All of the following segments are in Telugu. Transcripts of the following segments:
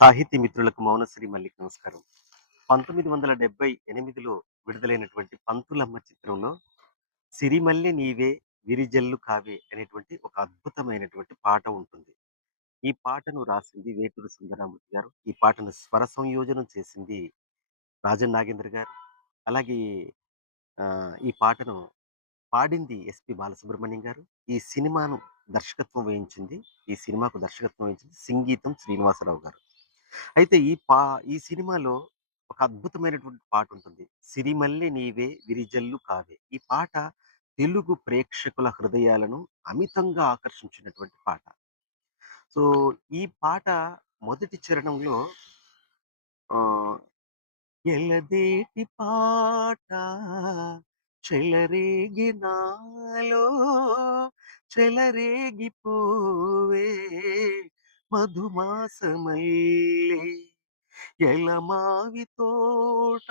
సాహితీ మిత్రులకు మౌనశ్రీ మల్లిక్ నమస్కారం. 1978లో విడుదలైనటువంటి 'పంతులమ్మ' చిత్రంలో 'సిరిమల్లె నీవే విరిజల్లు కావే' అనేటువంటి ఒక అద్భుతమైనటువంటి పాట ఉంటుంది. ఈ పాటను రాసింది వేటూరి సుందరరామూర్తి గారు. ఈ పాటను స్వర సంయోజనం చేసింది రాజన్ నాగేంద్ర గారు. అలాగే ఈ పాటను పాడింది ఎస్‌పి బాలసుబ్రహ్మణ్యం గారు. ఈ సినిమాను దర్శకత్వం వహించింది ఈ సినిమాకు దర్శకత్వం వహించింది సంగీతం శ్రీనివాసరావు గారు. అయితే ఈ సినిమాలో ఒక అద్భుతమైనటువంటి పాటుంటుంది. 'సిరిమల్లె నీవే విరిజల్లు కావే.' ఈ పాట తెలుగు ప్రేక్షకుల హృదయాలను అమితంగా ఆకర్షించినటువంటి పాట. సో, ఈ పాట మొదటి చరణంలో ఆహ్, ఎలదేటి పాట చెలరేగి నాలో చెలరేగిపోవే మధుమాసమల్లె ఎలమావి తోట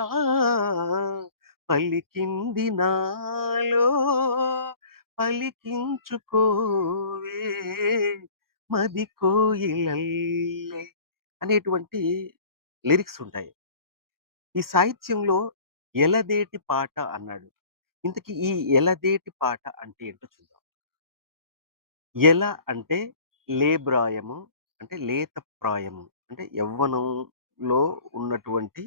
పలికింది నాలో పలికించుకోవే మది కోయిలల్లే అనేటువంటి లిరిక్స్ ఉంటాయి. ఈ సాహిత్యంలో ఎలదేటి పాట అన్నాడు. ఇంతకీ ఈ ఎలదేటి పాట అంటే ఏంటో చూద్దాం. ఎల అంటే లేబ్రాయము, అంటే లేత ప్రాయము. అంటే ఉన్నటువంటి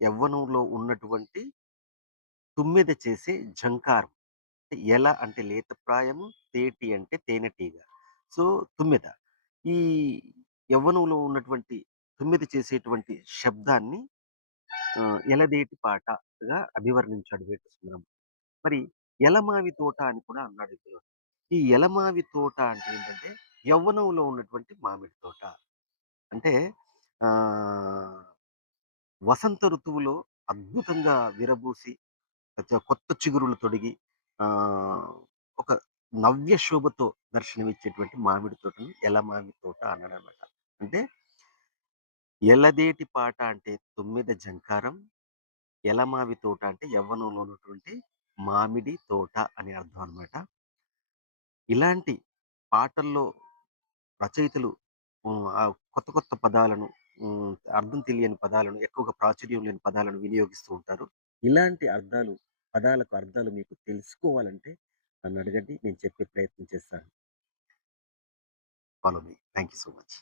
యవ్వనంలో ఉన్నటువంటి తుమ్మెద చేసే ఝంకారం. ఎల అంటే లేత ప్రాయము, తేటి అంటే తేనెటీగ. సో, తుమ్మెద. ఈ యవ్వనంలో ఉన్నటువంటి తుమ్మెద చేసేటువంటి శబ్దాన్ని ఎలదేటి పాటగా అభివర్ణించాడు వేటూరి సుందరం. మరి ఎలమావి తోట అని కూడా అన్నాడు ఇందులో. ఈ ఎలమావి తోట అంటే ఏంటంటే, యవ్వనంలో ఉన్నటువంటి మామిడి తోట. అంటే ఆహ్, వసంత ఋతువులో అద్భుతంగా విరబూసి కొత్త చిగురులు తొడిగి ఆహ్, ఒక నవ్య శోభతో దర్శనమిచ్చేటువంటి మామిడి తోటని ఎలమావి తోట అన్నాడనమాట. అంటే ఎలదేటి పాట అంటే తుమ్మెద జంకారం, ఎలమావి తోట అంటే యవ్వనంలో ఉన్నటువంటి మామిడి తోట అని అర్థం అనమాట. ఇలాంటి పాటల్లో రచయితలు కొత్త కొత్త పదాలను అర్థం తెలియని పదాలను, ఎక్కువగా ప్రాచుర్యం లేని పదాలను వినియోగిస్తూ ఉంటారు. ఇలాంటి పదాలకు అర్థాలు మీకు తెలుసుకోవాలంటే నన్నడగండి. నేను చెప్పే ప్రయత్నం చేస్తాను. Follow me. Thank you so much.